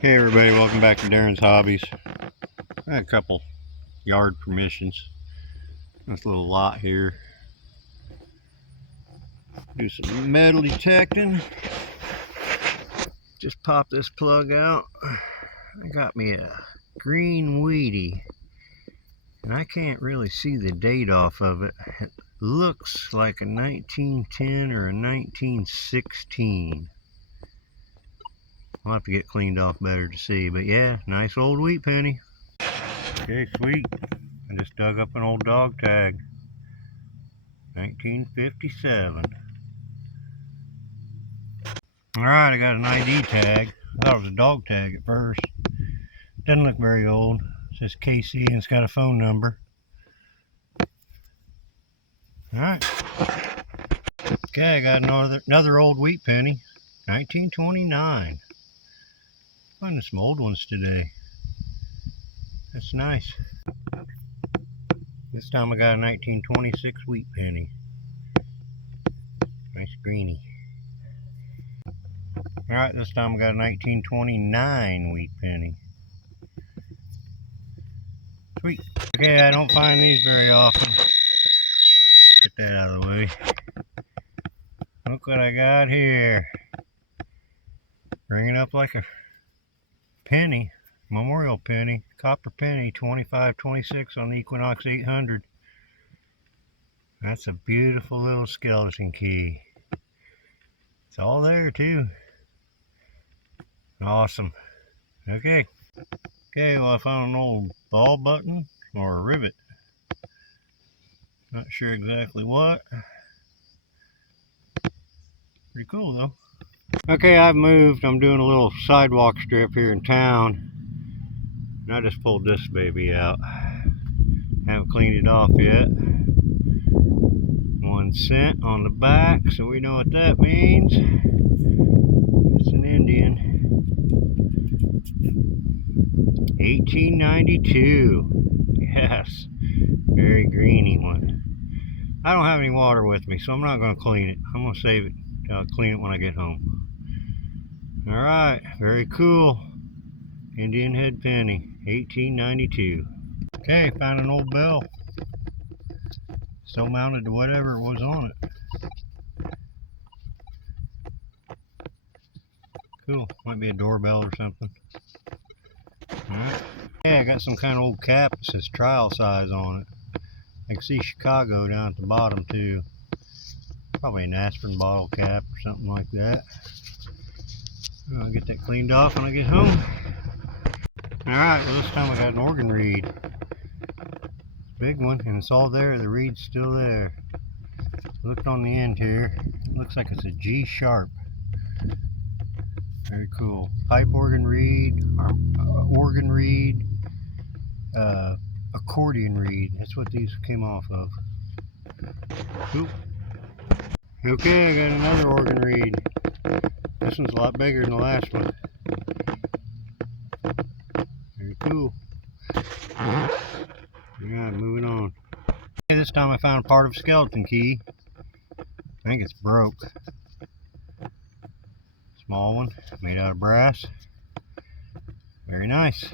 Hey everybody, welcome back to Darren's Hobbies. I had a couple yard permissions. This little lot here. Do some metal detecting. Just pop this plug out. I got me a green Wheatie. And I can't really see the date off of it. It looks like a 1910 or a 1916. I'll have to get cleaned off better to see, but yeah, nice old wheat penny. Okay, sweet. I just dug up an old dog tag. 1957. Alright, I got an ID tag. I thought it was a dog tag at first. Doesn't look very old. It says KC and it's got a phone number. Alright. Okay, I got another old wheat penny. 1929. Finding some old ones today. That's nice. This time I got a 1926 wheat penny. Nice greenie. Alright, this time I got a 1929 wheat penny. Sweet. Okay, I don't find these very often. Get that out of the way. Look what I got here. Ringing up like a penny. Memorial penny. Copper penny. 2526 on the Equinox 800. That's a beautiful little skeleton key. It's all there too. Awesome. Okay. Okay, well I found an old ball button or a rivet. Not sure exactly what. Pretty cool though. Okay, I've moved. I'm doing a little sidewalk strip here in town. And I just pulled this baby out. Haven't cleaned it off yet. 1 cent on the back, so we know what that means. It's an Indian. 1892. Yes. Very greeny one. I don't have any water with me, so I'm not going to clean it. I'm going to save it. I'll clean it when I get home. Alright, very cool. Indian head penny, 1892. Okay, found an old bell. Still mounted to whatever was on it. Cool, might be a doorbell or something. Alright. Hey, I got some kind of old cap that says trial size on it. I can see Chicago down at the bottom too. Probably an aspirin bottle cap or something like that. I'll get that cleaned off when I get home. Alright, well this time I got an organ reed. Big one, and it's all there. The reed's still there. Looked on the end here. It looks like it's a G sharp. Very cool. Pipe organ reed, organ reed, accordion reed. That's what these came off of. Oop. Okay, I got another organ reed. This one's a lot bigger than the last one. Very cool. Alright, moving on. Okay, this time I found part of a skeleton key. I think it's broke. Small one, made out of brass. Very nice.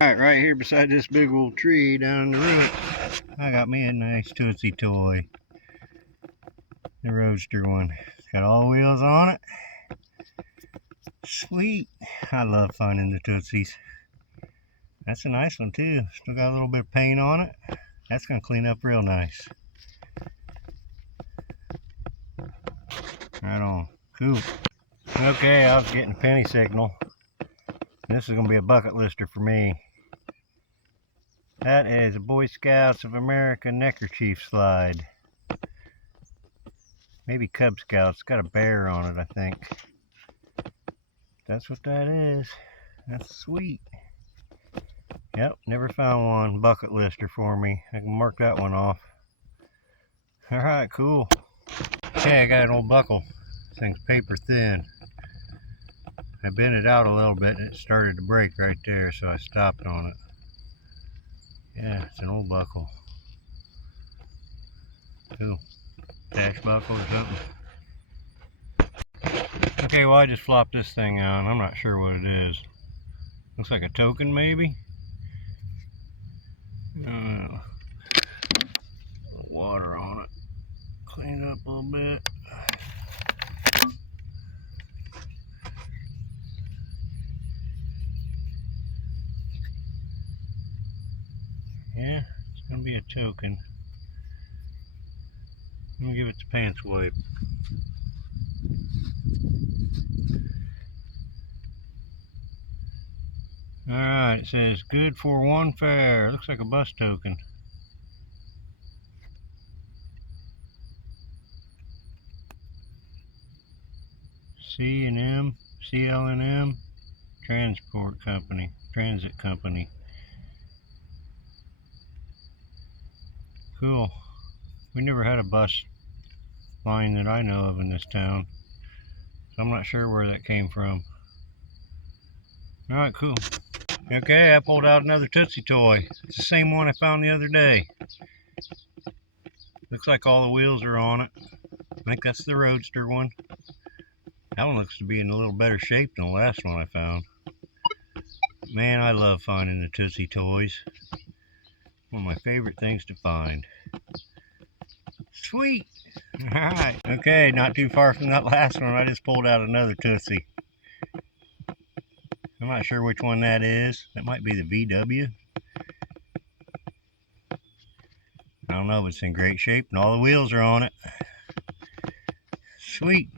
Alright, right here beside this big old tree down in the root, I got me a nice Tootsie toy. The Roadster one. It's got all wheels on it. Sweet. I love finding the Tootsies. That's a nice one too. Still got a little bit of paint on it. That's going to clean up real nice. Right on. Cool. Okay, I was getting a penny signal. This is going to be a bucket lister for me. That is a Boy Scouts of America neckerchief slide. Maybe Cub Scouts. It's got a bear on it, I think. That's what that is. That's sweet. Yep, never found one. Bucket lister for me. I can mark that one off. Alright, cool. Okay, I got an old buckle. This thing's paper thin. I bent it out a little bit and it started to break right there, so I stopped on it. Yeah, it's an old buckle. Cool. Dash buckle or something. Okay, well I just flopped this thing out. I'm not sure what it is. Looks like a token maybe? Water on it. Clean it up a little bit. Yeah, it's gonna be a token. I'm gonna give it the pants wipe. Alright, it says good for one fare. Looks like a bus token. C&M, CL&M, Transport Company, Transit Company. Cool. We never had a bus line that I know of in this town, so I'm not sure where that came from. Alright, cool. Okay, I pulled out another Tootsie toy. It's the same one I found the other day. Looks like all the wheels are on it. I think that's the Roadster one. That one looks to be in a little better shape than the last one I found. Man, I love finding the Tootsie toys. One of my favorite things to find. Sweet! Alright, okay, not too far from that last one, I just pulled out another Tootsie. I'm not sure which one that is. That might be the VW. I don't know, but it's in great shape and all the wheels are on it. Sweet!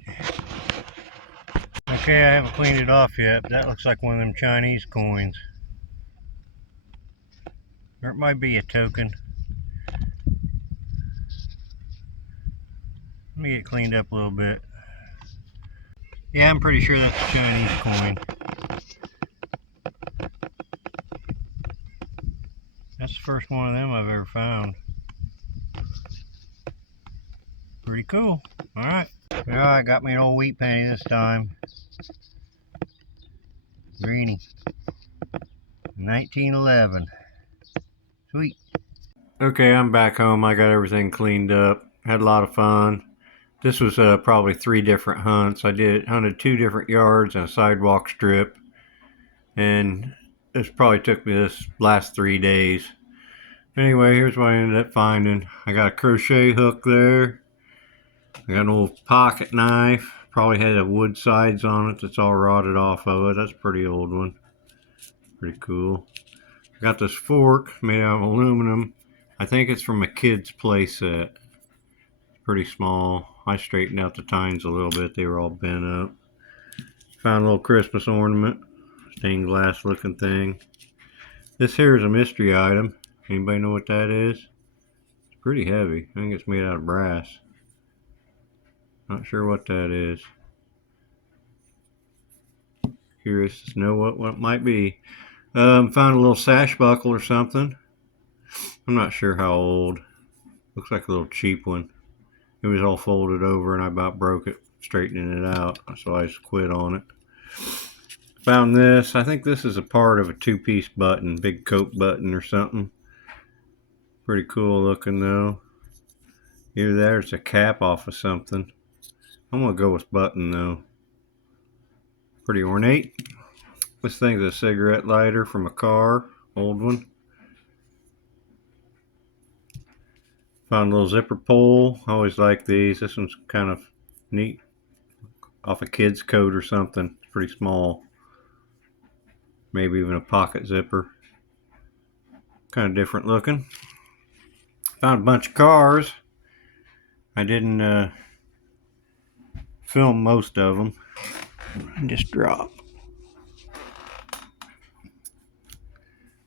Okay, I haven't cleaned it off yet, but that looks like one of them Chinese coins. Or it might be a token. Let me get cleaned up a little bit. Yeah, I'm pretty sure that's a Chinese coin. That's the first one of them I've ever found. Pretty cool. Alright. Alright, got me an old wheat penny this time. Greenie. 1911. Sweet. Okay, I'm back home. I got everything cleaned up. Had a lot of fun. This was probably 3 different hunts. I hunted 2 different yards and a sidewalk strip. And this probably took me this last 3 days. Anyway, here's what I ended up finding. I got a crochet hook there. I got an old pocket knife. Probably had a wood sides on it that's all rotted off of it. That's a pretty old one. Pretty cool. I got this fork made out of aluminum. I think it's from a kid's play set. Pretty small. I straightened out the tines a little bit. They were all bent up. Found a little Christmas ornament. Stained glass looking thing. This here is a mystery item. Anybody know what that is? It's pretty heavy. I think it's made out of brass. Not sure what that is. Curious to know what it might be. Found a little sash buckle or something. I'm not sure how old. Looks like a little cheap one. It was all folded over and I about broke it straightening it out, so I just quit on it. Found this. I think this is a part of a 2-piece button, big coat button or something. Pretty cool looking though. Either there's a cap off of something. I'm gonna go with button though. Pretty ornate. This thing's a cigarette lighter from a car, old one. Found a little zipper pull. I always like these. This one's kind of neat. Off a kid's coat or something. It's pretty small. Maybe even a pocket zipper. Kind of different looking. Found a bunch of cars. I didn't film most of them. Just drop.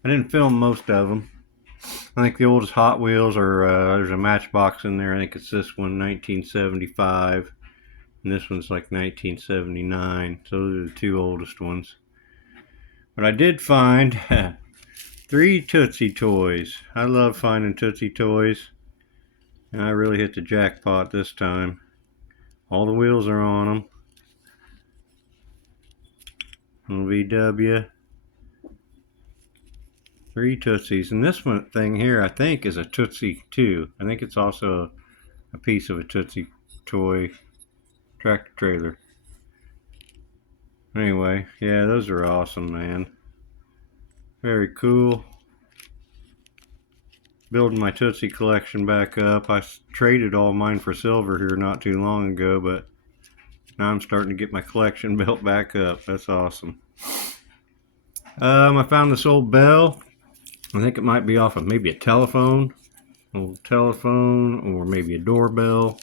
I didn't film most of them. I think the oldest Hot Wheels are, there's a Matchbox in there. I think it's this one, 1975. And this one's like 1979. So those are the 2 oldest ones. But I did find 3 Tootsie toys. I love finding Tootsie toys. And I really hit the jackpot this time. All the wheels are on them. VW. 3 Tootsies. And this one thing here, I think, is a Tootsie too. I think it's also a piece of a Tootsie toy tractor trailer. Anyway, yeah, those are awesome, man. Very cool. Building my Tootsie collection back up. I traded all mine for silver here not too long ago, but now I'm starting to get my collection built back up. That's awesome. I found this old bell. I think it might be off of maybe a telephone. Old telephone, or maybe a doorbell.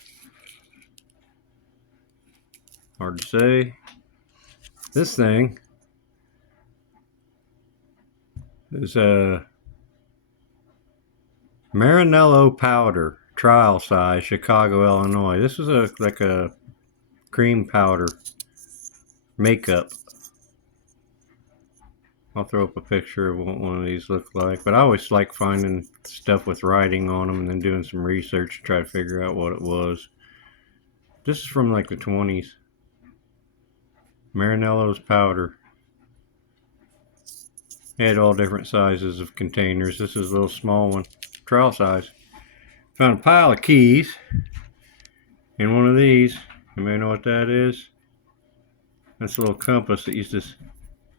Hard to say. This thing is a Marinello powder, trial size, Chicago, Illinois. This is like a cream powder makeup. I'll throw up a picture of what one of these look like. But I always like finding stuff with writing on them and then doing some research to try to figure out what it was. This is from like the 20s. Marinello's powder. They had all different sizes of containers. This is a little small one, trial size. Found a pile of keys in one of these. Anybody know what that is? That's a little compass that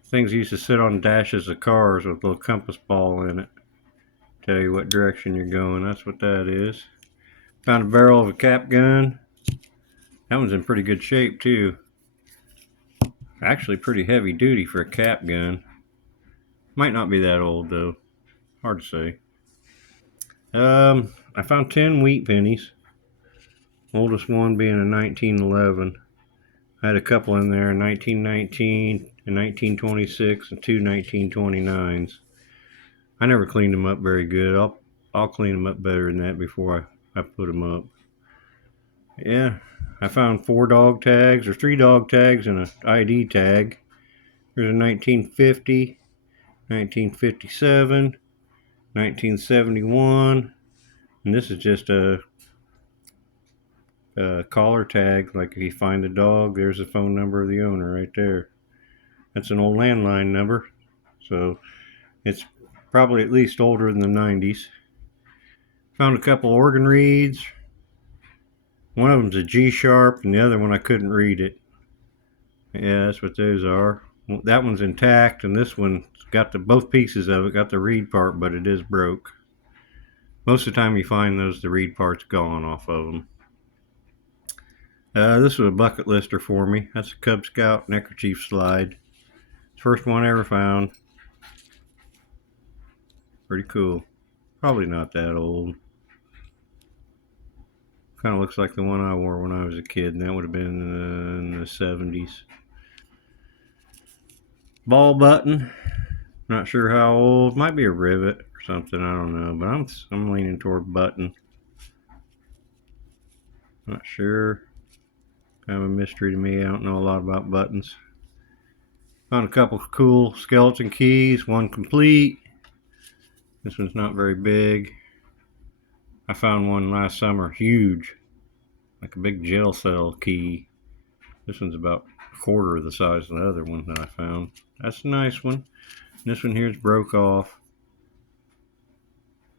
things used to sit on dashes of cars with a little compass ball in it. Tell you what direction you're going. That's what that is. Found a barrel of a cap gun. That one's in pretty good shape too. Actually pretty heavy duty for a cap gun. Might not be that old though. Hard to say. I found 10 wheat pennies. Oldest one being a 1911. I had a couple in there, 1919 and 1926 and two 1929s. I never cleaned them up very good. I'll clean them up better than that before I put them up. Yeah, I found 4 dog tags, or 3 dog tags and an ID tag. There's a 1950, 1957, 1971, and this is just a collar tag. Like if you find the dog, there's the phone number of the owner right there. That's an old landline number, so it's probably at least older than the 90s. Found a couple organ reeds. One of them's a G sharp and the other one I couldn't read it. Yeah, that's what those are. That one's intact, and this one's got both pieces of it, got the reed part, but it is broke. Most of the time you find those, the reed part's gone off of them. This was a bucket lister for me. That's a Cub Scout neckerchief slide. First one I ever found. Pretty cool. Probably not that old. Kind of looks like the one I wore when I was a kid, and that would have been in the 70s. Ball button. Not sure how old. Might be a rivet or something. I don't know, but I'm leaning toward button. Not sure. Kind of a mystery to me. I don't know a lot about buttons. Found a couple of cool skeleton keys. One complete. This one's not very big. I found one last summer, huge, like a big jail cell key. This one's about a quarter of the size of the other one that I found. That's a nice one. This one here's broke off.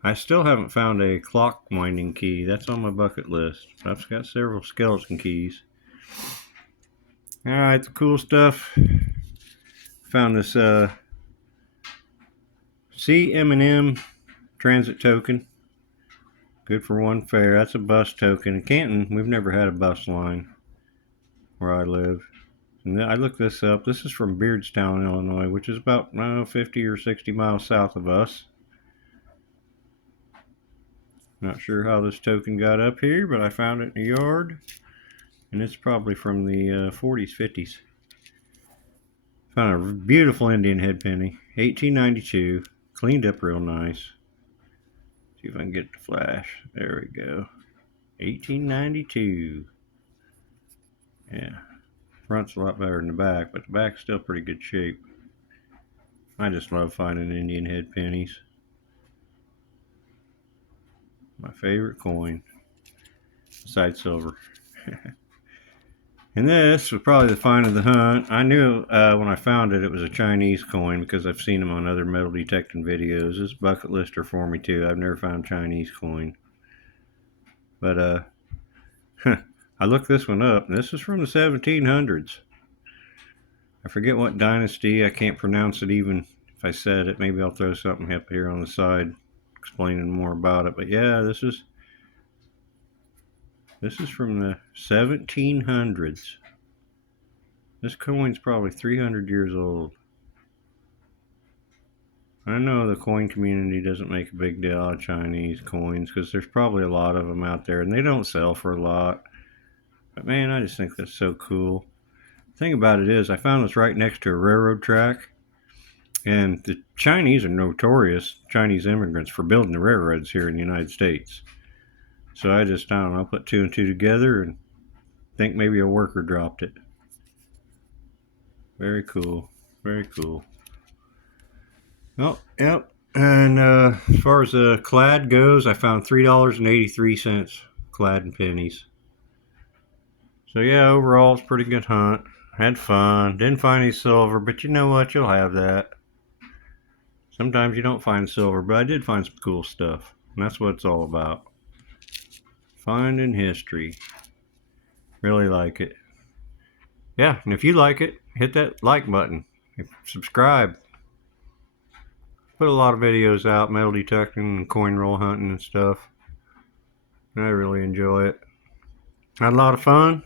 I still haven't found a clock winding key. That's on my bucket list. I've got several skeleton keys. Alright, the cool stuff. Found this CM&M transit token. Good for one fare. That's a bus token. In Canton, we've never had a bus line where I live. And I looked this up. This is from Beardstown, Illinois, which is about 50 or 60 miles south of us. Not sure how this token got up here, but I found it in the yard. And it's probably from the 40s, 50s. Found a beautiful Indian head penny. 1892. Cleaned up real nice. See if I can get the flash. There we go. 1892. Yeah. Front's a lot better than the back, but the back's still pretty good shape. I just love finding Indian head pennies. My favorite coin. Besides silver. And this was probably the find of the hunt. I knew when I found it, it was a Chinese coin because I've seen them on other metal detecting videos. This bucket lister for me too. I've never found Chinese coin. But I looked this one up. And this is from the 1700s. I forget what dynasty. I can't pronounce it even if I said it. Maybe I'll throw something up here on the side explaining more about it. But yeah, this is from the 1700s. This coin's probably 300 years old. I know the coin community doesn't make a big deal out of Chinese coins because there's probably a lot of them out there and they don't sell for a lot. But man, I just think that's so cool. The thing about it is, I found this right next to a railroad track, and the Chinese are notorious, Chinese immigrants, for building the railroads here in the United States. So I don't know, I'll put two and two together and think maybe a worker dropped it. Very cool. Very cool. Oh, yep. And as far as the clad goes, I found $3.83 clad in pennies. So yeah, overall it's a pretty good hunt. Had fun. Didn't find any silver, but you know what? You'll have that. Sometimes you don't find silver, but I did find some cool stuff. And that's what it's all about. Finding history. Really like it. Yeah, and if you like it, hit that like button. Subscribe. Put a lot of videos out, metal detecting and coin roll hunting and stuff. And I really enjoy it. Had a lot of fun.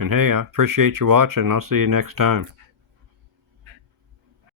And hey, I appreciate you watching. I'll see you next time.